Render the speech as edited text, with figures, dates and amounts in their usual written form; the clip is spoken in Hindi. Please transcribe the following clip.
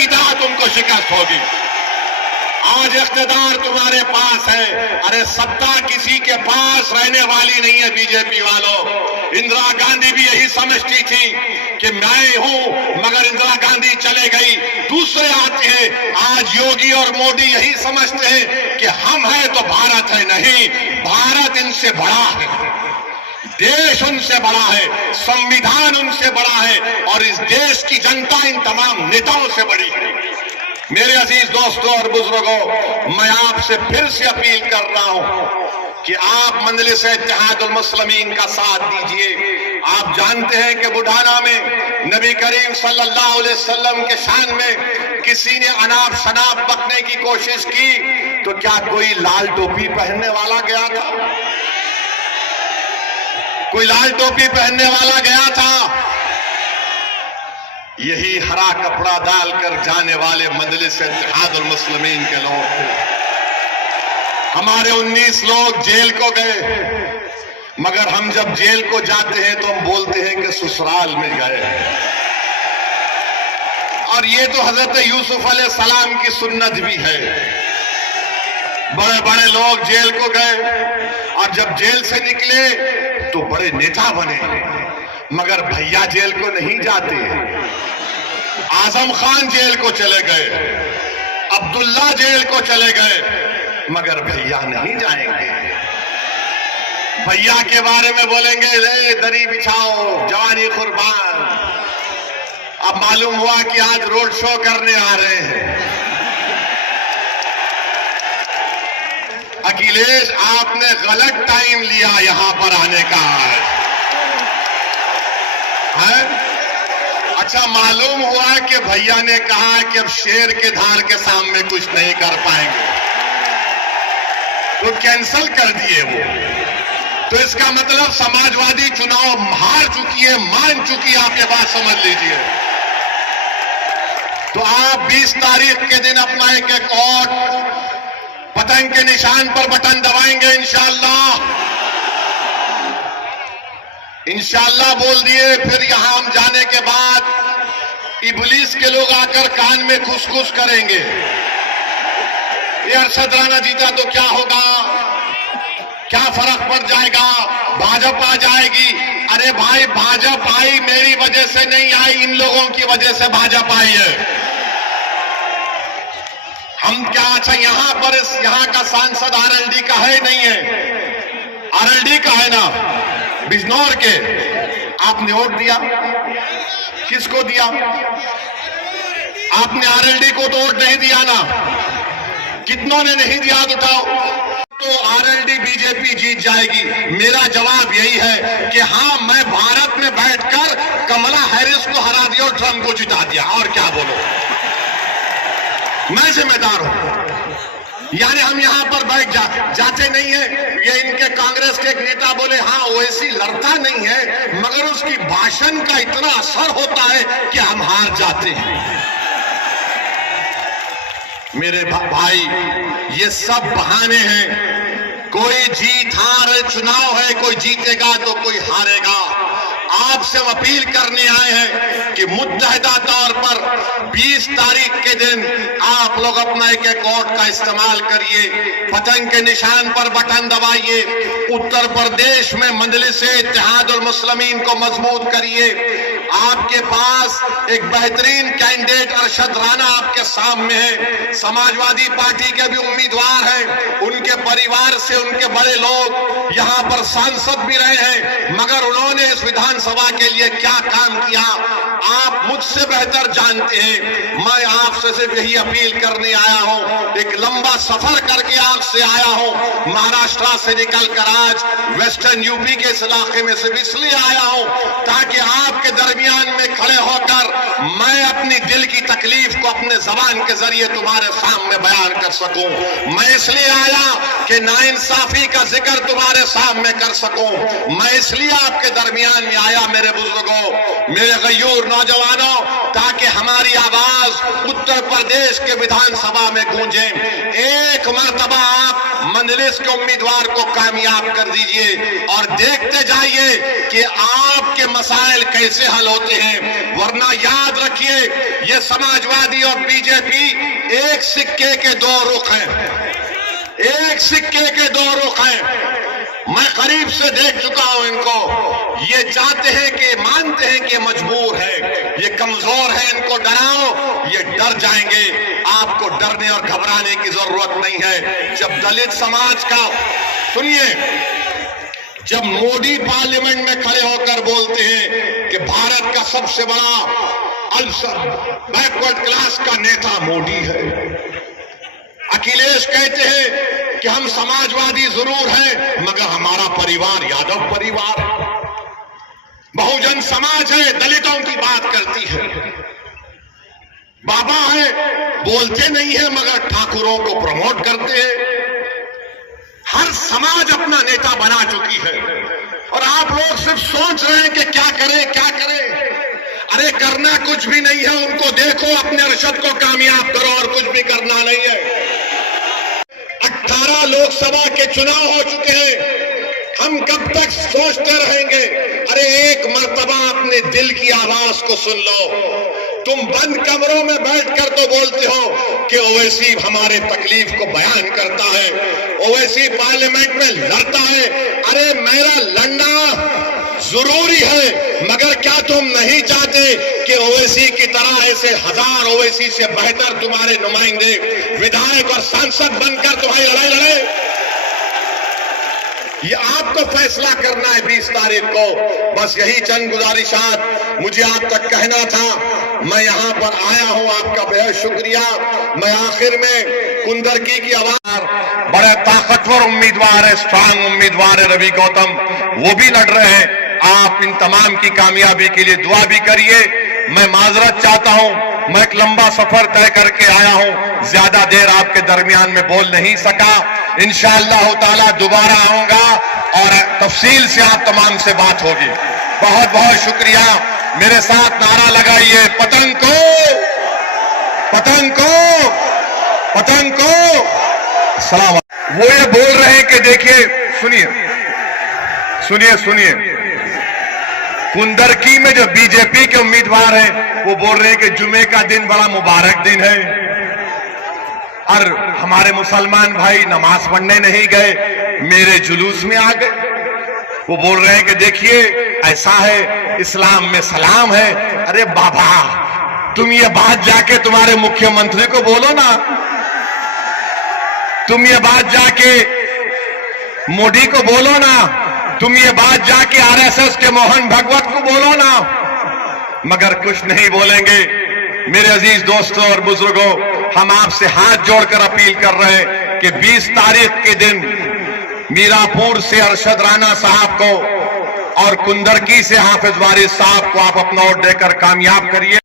की तरह तुमको शिकस्त होगी। आज इख्तिदार तुम्हारे पास है, अरे सत्ता किसी के पास रहने वाली नहीं है। बीजेपी वालों, इंदिरा गांधी भी यही समझती थी कि मैं हूं, मगर इंदिरा गांधी चले गई, दूसरे आते हैं। आज योगी और मोदी यही समझते हैं कि हम हैं तो भारत है। नहीं, भारत इनसे बड़ा है, देश उनसे बड़ा है, संविधान उनसे बड़ा है, और इस देश की जनता इन तमाम नेताओं से बड़ी है। मेरे अजीज दोस्तों और बुजुर्गों, मैं आपसे फिर से अपील कर रहा हूं कि आप मजलिस इत्तेहादुल मुस्लिमीन का साथ दीजिए। आप जानते हैं कि बुढ़ाना में नबी करीम सल्लल्लाहु अलैहि वसल्लम के शान में किसी ने अनाप शनाप बकने की कोशिश की तो क्या कोई लाल टोपी पहनने वाला गया था? कोई लाल टोपी पहनने वाला गया था? यही हरा कपड़ा डालकर जाने वाले मजलिस इत्तेहादुल मुस्लिमीन के लोग थे। हमारे 19 लोग जेल को गए, मगर हम जब जेल को जाते हैं तो हम बोलते हैं कि ससुराल में गए। और ये तो हजरत यूसुफ अलैहिस्सलाम की सुन्नत भी है। बड़े बड़े लोग जेल को गए और जब जेल से निकले तो बड़े नेता बने, मगर भैया जेल को नहीं जाते। आजम खान जेल को चले गए, अब्दुल्ला जेल को चले गए, मगर भैया नहीं जाएंगे। भैया के बारे में बोलेंगे रे दरी बिछाओ जवानी कुर्बान। अब मालूम हुआ कि आज रोड शो करने आ रहे हैं। अखिलेश, आपने गलत टाइम लिया यहां पर आने का है? अच्छा, मालूम हुआ कि भैया ने कहा कि अब शेर के धार के सामने कुछ नहीं कर पाएंगे तो कैंसिल कर दिए वो। तो इसका मतलब समाजवादी चुनाव हार चुकी है, मान चुकी है। आप ये बात समझ लीजिए। तो आप 20 तारीख के दिन अपना एक एक और पतंग के निशान पर बटन दबाएंगे इंशाअल्लाह। इंशाअल्लाह बोल दिए। फिर यहां हम जाने के बाद इब्लीस के लोग आकर कान में खुसखुस करेंगे, ये अरशद राणा जीता तो क्या होगा, क्या फर्क पड़ जाएगा, भाजपा जाएगी। अरे भाई, भाजपा आई मेरी वजह से नहीं आई, इन लोगों की वजह से भाजपा आई है। हम क्या, अच्छा यहां पर यहां का सांसद आरएलडी का है नहीं है? आरएलडी का है ना, बिजनौर के। आपने वोट दिया, किसको दिया? आपने आरएलडी को तो वोट नहीं दिया ना। कितनों ने नहीं दिया? उठाओ। तो आरएलडी बीजेपी जीत जाएगी। मेरा जवाब यही है कि हाँ, मैं भारत में बैठकर कमला हैरिस को हरा दिया और ट्रंप को जिता दिया। और क्या बोलो, मैं जिम्मेदार हूं। यानी हम यहां पर बैठ जाते नहीं है। ये इनके कांग्रेस के एक नेता बोले हाँ ओवैसी लड़ता नहीं है, मगर उसकी भाषण का इतना असर होता है कि हम हार जाते हैं। मेरे भाई, ये सब बहाने हैं। कोई जीत हार चुनाव है, कोई जीतेगा तो कोई हारेगा। आपसे हम अपील करने आए हैं कि मुत्तहिदा तौर पर 20 तारीख के दिन आप लोग अपना एक एक वोट का इस्तेमाल करिए, पतंग के निशान पर बटन दबाइए, उत्तर प्रदेश में मजलिस इत्तेहादुल मुस्लिमीन को मजबूत करिए। आपके पास एक बेहतरीन कैंडिडेट अरशद राणा आपके सामने है। समाजवादी पार्टी के भी उम्मीदवार हैं, उनके परिवार से उनके बड़े लोग यहां पर सांसद भी रहे हैं, मगर उन्होंने इस विधानसभा के लिए क्या काम किया आप मुझसे बेहतर जानते हैं। मैं आपसे सिर्फ यही अपील करने आया हूं, एक लंबा सफर करके आपसे आया हूं। महाराष्ट्र से निकलकर आज वेस्टर्न यूपी के इस इलाके में सिर्फ इसलिए आया हूं ताकि आपके दरमियान में खड़े होकर मैं अपनी दिल की तकलीफ को अपने जबान के जरिए तुम्हारे सामने बयान कर सकूं। मैं इसलिए आया कि नाइंसाफी का जिक्र तुम्हारे सामने कर सकूं। मैं इसलिए आपके दरमियान में आया मेरे बुजुर्गों, मेरे गयूर नौजवानों, ताकि हमारी आवाज उत्तर प्रदेश के विधानसभा में गूंजे। एक मर्तबा आप मंजलिस के उम्मीदवार को कामयाब कर दीजिए और देखते जाइए कि आपके मसाइल कैसे हल होते हैं। वरना याद रखिए, ये समाजवादी और बीजेपी एक सिक्के के दो रुख हैं, एक सिक्के के दो रुख हैं। मैं करीब से देख चुका हूं इनको। ये चाहते हैं कि मानते हैं कि मजबूर है, ये कमजोर है, इनको डराओ, ये डर जाएंगे। आपको डरने और घबराने की जरूरत नहीं है। जब दलित समाज का, सुनिए, जब मोदी पार्लियामेंट में खड़े होकर बोलते हैं कि भारत का सबसे बड़ा बैकवर्ड क्लास का नेता मोदी है, अखिलेश कहते हैं कि हम समाजवादी जरूर हैं मगर हमारा परिवार यादव परिवार है, बहुजन समाज है, दलितों की बात करती है, बाबा है, बोलते नहीं है मगर ठाकुरों को प्रमोट करते हैं। हर समाज अपना नेता बना चुकी है और आप लोग सिर्फ सोच रहे हैं कि क्या करें क्या करें। अरे करना कुछ भी नहीं है, उनको देखो, अपने अरशद को कामयाब करो और कुछ भी करना नहीं है। 18 लोकसभा के चुनाव हो चुके हैं, हम कब तक सोचते रहेंगे? अरे एक मर्तबा अपने दिल की आवाज को सुन लो। तुम बंद कमरों में बैठकर तो बोलते हो कि ओवैसी हमारे तकलीफ को बयान करता है, ओवैसी पार्लियामेंट में लड़ता है। अरे मेरा लड़ना जरूरी है, मगर क्या तुम नहीं चाहते कि ओवैसी की तरह ऐसे हजार ओवैसी से बेहतर तुम्हारे नुमाइंदे विधायक और सांसद बनकर तुम्हारी लड़ाई लड़े? ये आपको फैसला करना है 20 तारीख को। बस यही चंद गुजारिशात मुझे आप तक कहना था। मैं यहाँ पर आया हूँ, आपका बेहद शुक्रिया। मैं आखिर में कुंदरकी की आवाज, बड़े ताकतवर उम्मीदवार है, स्ट्रांग उम्मीदवार है रवि गौतम, वो भी लड़ रहे हैं। आप इन तमाम की कामयाबी के लिए दुआ भी करिए। मैं माजरत चाहता हूं, मैं एक लंबा सफर तय करके आया हूं, ज्यादा देर आपके दरमियान में बोल नहीं सका। इंशाअल्लाह ताला दोबारा आऊंगा और तफसील से आप तमाम से बात होगी। बहुत बहुत शुक्रिया। मेरे साथ नारा लगाइए, पतंग को, पतंग को, पतंग को सलाम। वो ये बोल रहे हैं कि देखिए, सुनिए सुनिए सुनिए, कुंदरकी में जो बीजेपी के उम्मीदवार हैं वो बोल रहे हैं कि जुमे का दिन बड़ा मुबारक दिन है और हमारे मुसलमान भाई नमाज पढ़ने नहीं गए, मेरे जुलूस में आ गए। वो बोल रहे हैं कि देखिए ऐसा है, इस्लाम में सलाम है। अरे बाबा, तुम ये बात जाके तुम्हारे मुख्यमंत्री को बोलो ना, तुम ये बात जाके मोदी को बोलो ना, तुम ये बात जाके आरएसएस के मोहन भागवत को बोलो ना, मगर कुछ नहीं बोलेंगे। मेरे अजीज दोस्तों और बुजुर्गों, हम आपसे हाथ जोड़कर अपील कर रहे हैं कि 20 तारीख के दिन मीरापुर से अरशद राणा साहब को और कुंदरकी से हाफिज वारिस साहब को आप अपना वोट देकर कामयाब करिए।